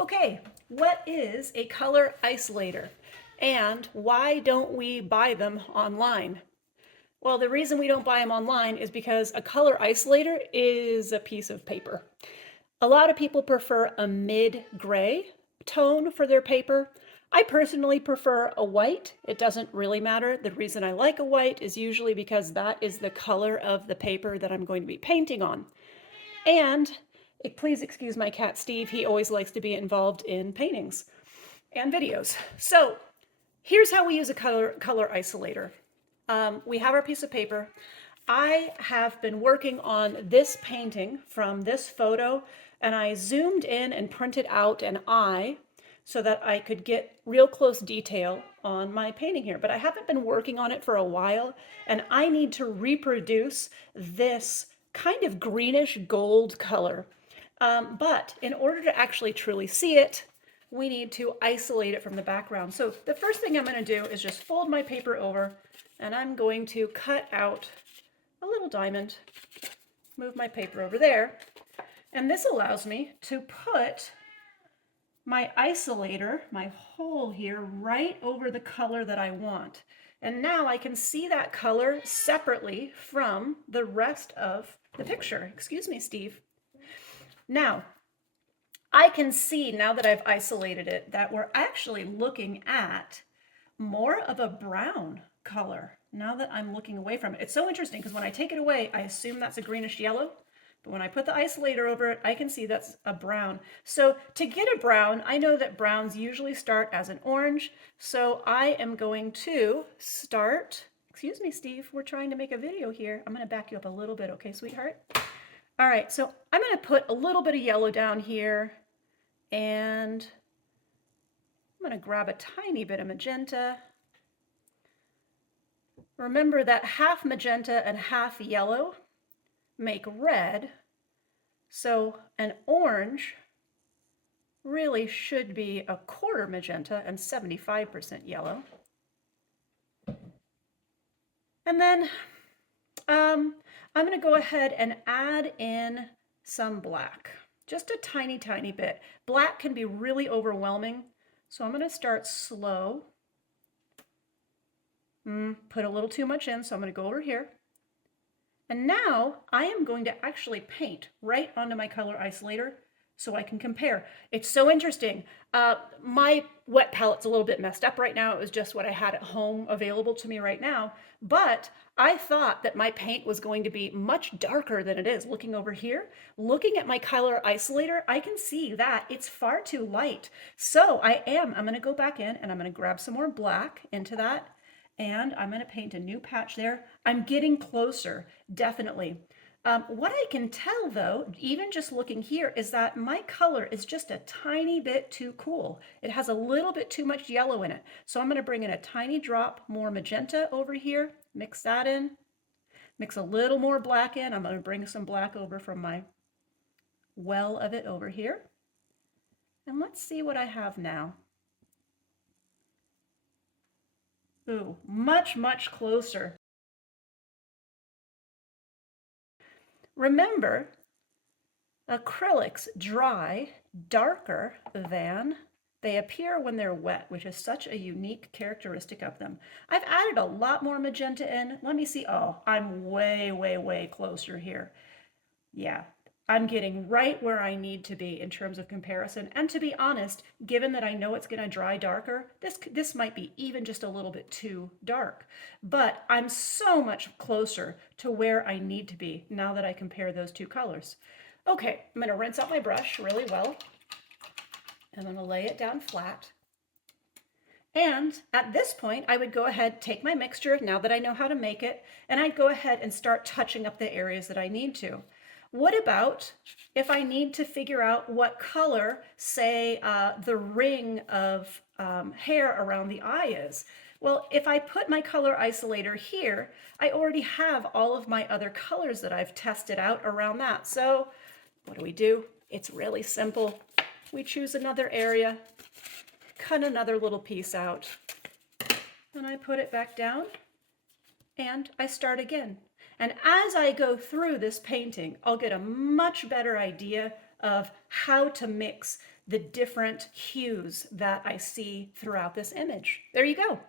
Okay, what is a color isolator and why don't we buy them online? Well, the reason we don't buy them online is because a color isolator is a piece of paper. A lot of people prefer a mid-gray tone for their paper. I personally prefer a white. It doesn't really matter. The reason I like a white is usually because that is the color of the paper that I'm going to be painting on. And please excuse my cat Steve, he always likes to be involved in paintings and videos. So here's how we use a color isolator. We have our piece of paper. I have been working on this painting from this photo, and I zoomed in and printed out an eye so that I could get real close detail on my painting here. But I haven't been working on it for a while, and I need to reproduce this kind of greenish gold color. But in order to actually truly see it, we need to isolate it from the background. So the first thing I'm going to do is just fold my paper over, and I'm going to cut out a little diamond, move my paper over there, and this allows me to put my isolator, my hole here, right over the color that I want. And now I can see that color separately from the rest of the picture. Excuse me, Steve. Now, I can see now that I've isolated it that we're actually looking at more of a brown color now that I'm looking away from it. It's so interesting because when I take it away, I assume that's a greenish yellow. But when I put the isolator over it, I can see that's a brown. So to get a brown, I know that browns usually start as an orange. So I am going to start, excuse me, Steve, we're trying to make a video here. I'm going to back you up a little bit, okay, sweetheart? All right, so I'm going to put a little bit of yellow down here, and I'm going to grab a tiny bit of magenta. Remember that half magenta and half yellow make red, so an orange really should be a quarter magenta and 75% yellow. And then I'm going to go ahead and add in some black, just a tiny, tiny bit. Black can be really overwhelming, so I'm going to start slow. Put a little too much in, so I'm going to go over here. And now I am going to actually paint right onto my color isolator so I can compare. It's so interesting. My wet palette's a little bit messed up right now. It was just what I had at home available to me right now. But I thought that my paint was going to be much darker than it is. Looking over here, looking at my color isolator, I can see that it's far too light. So I'm going to go back in and I'm going to grab some more black into that. And I'm going to paint a new patch there. I'm getting closer, definitely. What I can tell though, even just looking here, is that my color is just a tiny bit too cool. It has a little bit too much yellow in it. So I'm going to bring in a tiny drop more magenta over here, mix that in, mix a little more black in. I'm going to bring some black over from my well of it over here. And let's see what I have now. Ooh, much, much closer. Remember, acrylics dry darker than they appear when they're wet, which is such a unique characteristic of them. I've added a lot more magenta in. Let me see. Oh, I'm way, way, way closer here. Yeah, I'm getting right where I need to be in terms of comparison. And to be honest, given that I know it's going to dry darker, this might be even just a little bit too dark. But I'm so much closer to where I need to be now that I compare those two colors. Okay, I'm going to rinse out my brush really well. I'm going to lay it down flat. And at this point, I would go ahead, take my mixture, now that I know how to make it, and I'd go ahead and start touching up the areas that I need to. What about if I need to figure out what color, say, the ring of hair around the eye is? Well, if I put my color isolator here, I already have all of my other colors that I've tested out around that. So what do? It's really simple. We choose another area, cut another little piece out, and I put it back down, and I start again. And as I go through this painting, I'll get a much better idea of how to mix the different hues that I see throughout this image. There you go.